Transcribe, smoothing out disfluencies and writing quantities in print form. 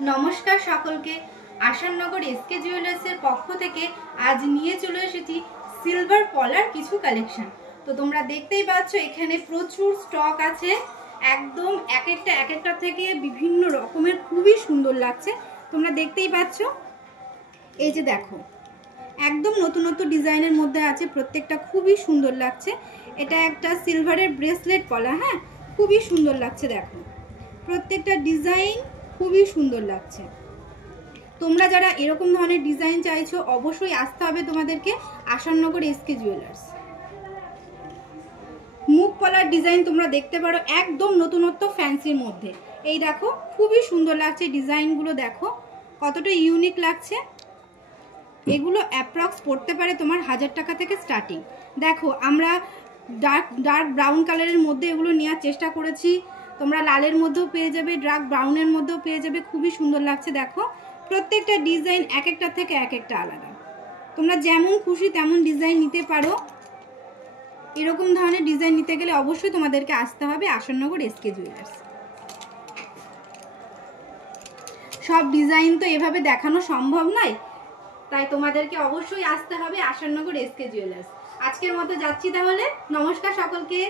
নমস্কার সকলকে। আশাননগর এসকে জুয়েলার্সের পক্ষ থেকে আজ নিয়ে চলে এসেছি সিলভার পলার কিছু কালেকশন। তো তোমরা দেখতেই পাচ্ছ এখানে প্রচুর স্টক আছে, একদম এক একটা থেকে বিভিন্ন রকমের, খুবই সুন্দর লাগছে। তোমরা দেখতেই পাচ্ছ, এই যে দেখো একদম নতুন নতুন ডিজাইনের মধ্যে আছে, প্রত্যেকটা খুবই সুন্দর লাগছে। এটা একটা সিলভারের ব্রেসলেট পলা, হ্যাঁ খুবই সুন্দর লাগছে। দেখো প্রত্যেকটা ডিজাইন খুবই সুন্দর লাগছে। তোমরা যারা এরকম ধরনের ডিজাইন চাইছো অবশ্যই আসতে হবে তোমাদেরকে আশাননগর এসকে জুয়েলার্স। মুখ পলার ডিজাইন তোমরা দেখতে পারো, একদম নতুনত্ব ফ্যান্সির মধ্যে। এই দেখো খুবই সুন্দর লাগছে ডিজাইনগুলো, দেখো কতটা ইউনিক লাগছে। এগুলো অ্যাপ্রক্স পড়তে পারে তোমার 1000 টাকা থেকে স্টার্টিং। দেখো আমরা ডার্ক ব্রাউন কালারের মধ্যে এগুলো নেওয়ার চেষ্টা করেছি, তোমরা লালের মধ্যেও পেয়ে যাবে, ডার্ক ব্রাউনের মধ্যেও পেয়ে যাবে, খুবই সুন্দর লাগছে। দেখো প্রত্যেকটা ডিজাইন এক একটা থেকে এক একটা আলাদা, তোমরা যেমন খুশি তেমন ডিজাইন নিতে পারো। এরকম ধরনের ডিজাইন নিতে গেলে অবশ্যই তোমাদেরকে আসতে হবে আশাননগর এসকে জুয়েলার্স। সব ডিজাইন তো এভাবে দেখানো সম্ভব নয়, তাই তোমাদেরকে অবশ্যই আসতে হবে আশাননগর এসকে জুয়েলার্স। আজকের মতো যাচ্ছি তাহলে, নমস্কার সকলকে।